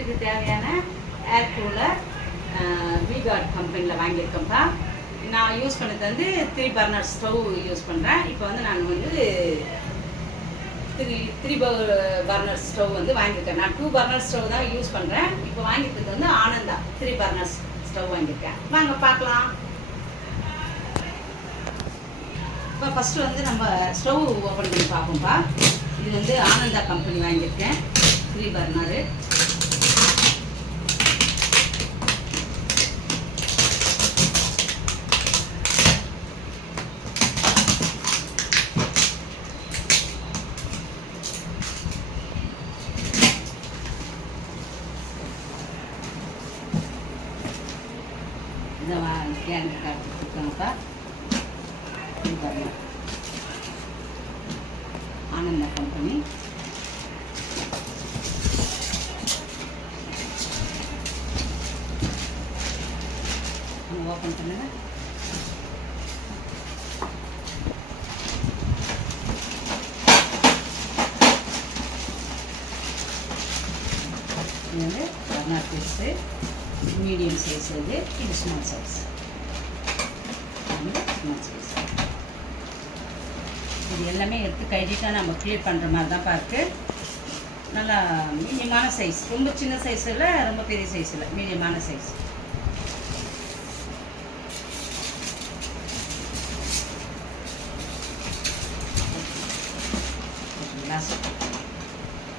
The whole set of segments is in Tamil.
வீட்டுக்கு தேவையான ஏர் கூலர் V-Guard கம்பெனியில் வாங்கியிருக்கேன்ப்பா. நான் யூஸ் பண்ணது வந்து 3 பர்னர் ஸ்டவ் யூஸ் பண்ணுறேன். இப்போ வந்து நான் வந்து 3 பர்னர் ஸ்டவ் வந்து வாங்கியிருக்கேன். நான் 2 பர்னர் ஸ்டவ் தான் யூஸ் பண்ணுறேன். இப்போ வாங்கியிருக்கிறது வந்து ஆனந்தா 3 பர்னர் ஸ்டவ் வாங்கியிருக்கேன். வாங்க பார்க்கலாம். இப்போ ஃபஸ்ட்டு வந்து நம்ம ஸ்டவ் ஓப்பன் பண்ணி பார்ப்போம்ப்பா. இது வந்து ஆனந்தா கம்பெனி வாங்கியிருக்கேன் 3 பர்னரு. இந்த கேன் காட்டுருக்காங்கப்பா. ஆனந்தா கம்பெனி. ஓப்பன் பண்ணுங்க. இது வந்து பர்னர் பீஸு மீடியம் சைஸ். இது ஸ்மால் சைஸ். Small size. இது எல்லாமே எடுத்து கைடிட்டாக நம்ம க்ளியர் பண்ணுற மாதிரி தான் பார்க்கு. நல்லா மீடியமான சைஸ், ரொம்ப சின்ன சைஸ் இல்லை, ரொம்ப பெரிய சைஸ் இல்லை, மீடியமான சைஸ்.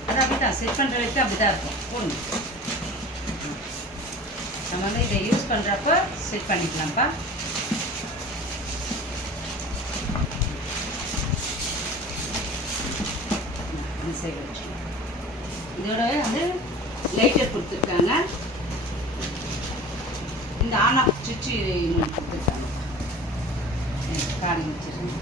அது அப்படி தான் செட் பண்ணுற வரைக்கும் அப்படி தான் இருக்கும். ஒன்று நம்ம வந்து இதை யூஸ் பண்ணுறப்போ செட் பண்ணிக்கலாம்ப்பா. இதோட வந்து லைட்டர் கொடுத்துருக்காங்க. இந்த ஆன் ஆஃப் சுவிட்சு கொடுத்துருக்காங்க. காடி வச்சுருக்கேன்.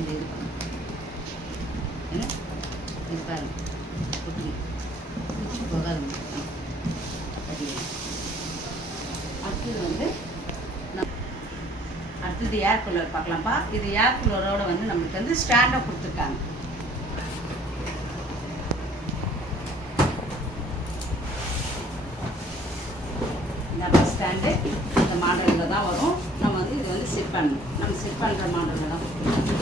இது இது பாருங்க, குட்டி குச்சி போகாது. அடுத்தது வந்து அடுத்தது ஏர் கூலர் பார்க்கலாம்ப்பா. இது ஏர் கூலரோட வந்து நம்மளுக்கு வந்து ஸ்டாண்டாக கொடுத்துருக்காங்க. இந்த ஸ்டாண்டு இந்த மாடலில் தான் வரும். நம்ம வந்து இது வந்து செட் பண்ணணும். நம்ம செட் பண்ணுற மாடலில் தான் கொடுத்துருக்காங்க.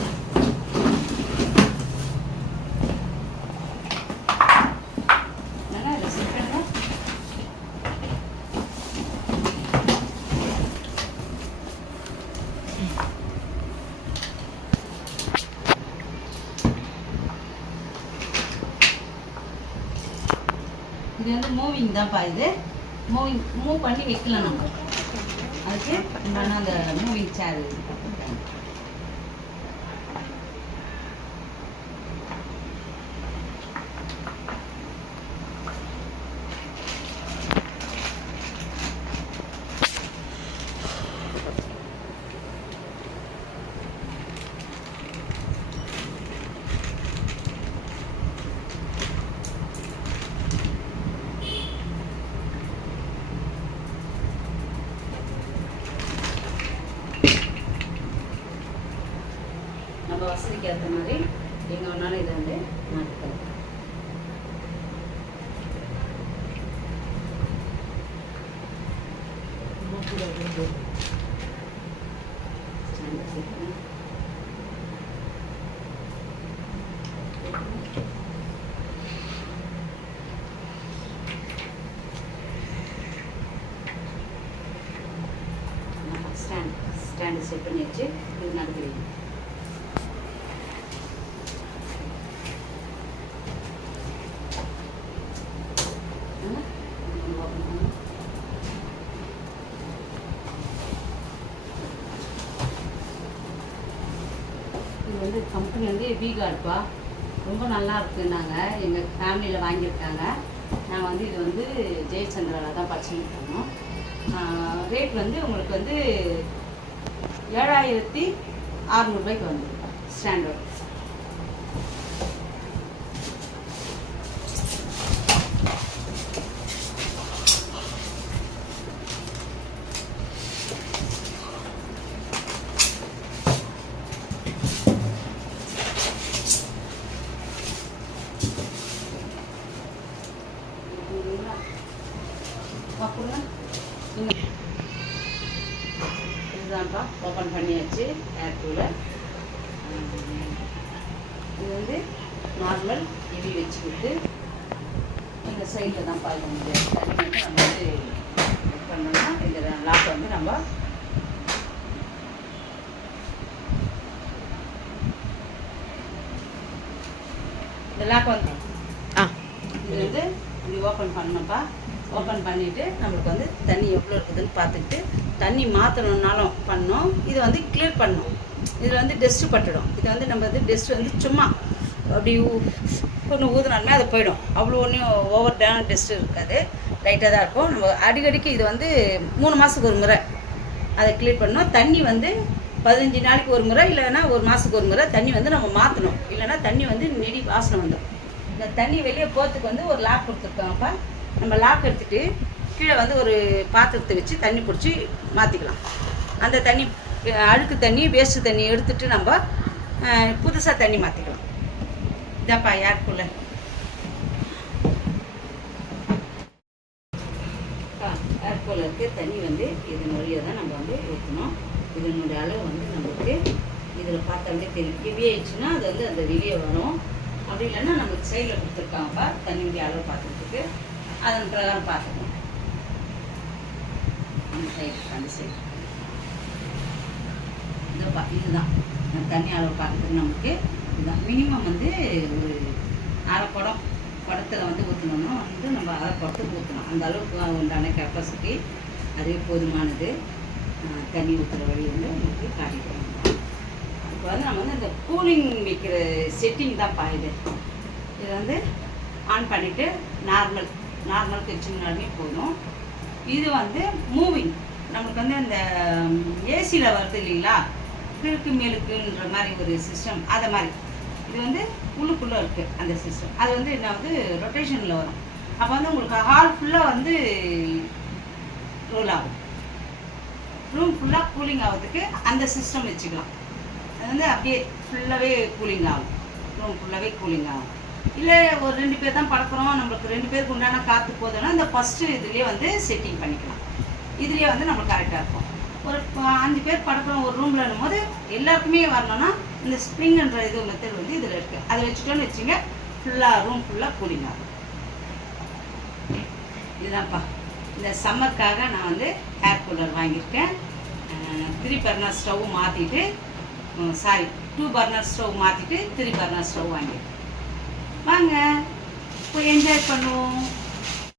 இது வந்து மூவிங் தான்ப்பா. இது மூவ் பண்ணி வைக்கலாம் நம்ம. அதுக்கு அந்த மூவிங் சேர் கொடுத்துருக்காங்க. நம்ம வசதிக்கு ஏற்ற மாதிரி எங்கே வேணாலும் இதை வந்து மாற்றிக்கலாம். ஸ்டாண்டு செட் பண்ணி வச்சு இது நடக்கிறீங்க. இது வந்து கம்பெனி வந்து V-Guardப்பா. ரொம்ப நல்லா இருக்குன்னாங்க. எங்கள் ஃபேமிலியில் வாங்கியிருக்காங்க. நாங்கள் வந்து இது வந்து ஜெயச்சந்திராவில் தான் பர்ச்சேஸ் பண்ணோம். ரேட் வந்து உங்களுக்கு வந்து 7600 வந்து ஸ்டாண்டர்ட். வச்சாச்சு ஏர் கூலர். இது வந்து நார்மல் ஹெவி வச்சு விட்டு இந்த சைடில் தான் பார்க்க முடியாது. தண்ணி வந்து நம்ம வந்து பண்ணோம்னா இந்த லாக்கை வந்து நம்ம இந்த லாக்கை வந்து இது வந்து இப்படி ஓப்பன் பண்ணப்பா. ஓப்பன் பண்ணிவிட்டு நம்மளுக்கு வந்து தண்ணி எவ்வளோ இருக்குதுன்னு பார்த்துக்கிட்டு தண்ணி மாற்றணுன்னாலும் பண்ணோம். இதை வந்து கிளியர் பண்ணணும். இதில் வந்து டஸ்ட்டு பட்டுடும். இதை வந்து நம்ம வந்து டஸ்ட்டு வந்து சும்மா அப்படி ஒன்று ஊதுனாலுமே அது போயிடும். அவ்வளோ ஒன்றும் ஓவர் டேன டஸ்ட்டு இருக்காது, லைட்டாக தான் இருக்கும். நம்ம அடிக்கடிக்கு இது வந்து 3 மாதத்துக்கு ஒரு முறை அதை கிளியர் பண்ணணும். தண்ணி வந்து 15 நாளைக்கு ஒரு முறை இல்லைன்னா 1 மாதத்துக்கு ஒரு முறை தண்ணி வந்து நம்ம மாற்றணும். இல்லைன்னா தண்ணி வந்து நெடி வாசனை வந்துடும். இந்த தண்ணி வெளியே போகிறதுக்கு வந்து ஒரு லாக் கொடுத்துருக்காங்கப்பா. நம்ம லாக் எடுத்துகிட்டு கீழே வந்து ஒரு பாத்திரத்தை வச்சு தண்ணி பிடிச்சி மாற்றிக்கலாம். அந்த தண்ணி அழுக்கு தண்ணி வேஸ்ட்டு தண்ணி எடுத்துகிட்டு நம்ம புதுசாக தண்ணி மாற்றிக்கலாம். இதாப்பா ஏர் கூலர். ஏர் கூலருக்கு தண்ணி வந்து இதன் வழியாக தான் நம்ம வந்து ஊற்றணும். இதனுடைய அளவு வந்து நம்மளுக்கு இதில் பார்த்தாலே தெரியும். ஹெவி ஆயிடுச்சுன்னா அது வந்து அந்த வெளியே வரும். அப்படி இல்லைன்னா நம்மளுக்கு சைடில் கொடுத்துருக்காங்கப்பா தண்ணியுடைய அளவு பார்த்துக்கிறதுக்கு. அதன் பிரகாரம் பார்த்துக்கணும். அந்த சைடு இதப்பா இதுதான் தண்ணி அளவு பார்க்குறதுக்கு நமக்கு இதுதான். மினிமம் வந்து ஒரு அரை குடத்தில் வந்து ஊற்றணும்னா வந்து நம்ம அரை குடத்துக்கு ஊற்றணும். அந்த அளவுக்கு உண்டான கெப்பாசிட்டி அதுவே போதுமானது. தண்ணி ஊற்றுற வழி வந்து உங்களுக்கு காட்டிக்கிறோம். இப்போ வந்து நம்ம வந்து இந்த கூலிங் வைக்கிற செட்டிங் தான் பாயுது. இதை வந்து ஆன் பண்ணிவிட்டு நார்மல் தெரிச்சுனாலுமே போதும். இது வந்து மூவிங் நம்மளுக்கு வந்து அந்த ஏசியில் வருது இல்லைங்களா, கிழக்கு மேலுக்குன்ற மாதிரி ஒரு சிஸ்டம். அதை மாதிரி இது வந்து உள்ளுக்குள்ளே இருக்குது அந்த சிஸ்டம். அது வந்து என்ன வந்து ரொட்டேஷனில் வரும். அப்போ வந்து உங்களுக்கு ஹால் ஃபுல்லாக வந்து ரோல் ஆகும். ரூம் ஃபுல்லாக கூலிங் ஆகிறதுக்கு அந்த சிஸ்டம் வச்சுக்கலாம். அது வந்து அப்படியே ஃபுல்லாகவே கூலிங் ஆகும். ரூம் ஃபுல்லாகவே கூலிங் ஆகும். இல்லை ஒரு 2 பேர் தான் படுக்கிறோம், நம்மளுக்கு 2 பேருக்கு உண்டான காற்று போதுன்னா இந்த ஃபஸ்ட்டு இதுலேயே வந்து செட்டிங் பண்ணிக்கலாம். இதுலேயே வந்து நம்மளுக்கு கரெக்டாக இருக்கும். ஒரு 5 பேர் படுக்கிறோம் ஒரு ரூம்லன்னும் போது எல்லாருக்குமே வரணும்னா இந்த ஸ்ப்ரிங்ன்ற இது மெத்தட் வந்து இதில் இருக்குது. அதை வச்சுட்டோன்னு வச்சுங்க ஃபுல்லாக ரூம் ஃபுல்லாக கூலிங் ஆகும். இதுதான்ப்பா இந்த சம்மருக்காக நான் வந்து ஏர் கூலர் வாங்கியிருக்கேன். 3 பர்னர் ஸ்டவ் மாற்றிட்டு 2 பர்னர் ஸ்டவ் மாற்றிட்டு 3 பர்னர் ஸ்டவ் வாங்கியிருக்கேன். வாங்க போய் என்ஜாய் பண்ணுவோம்.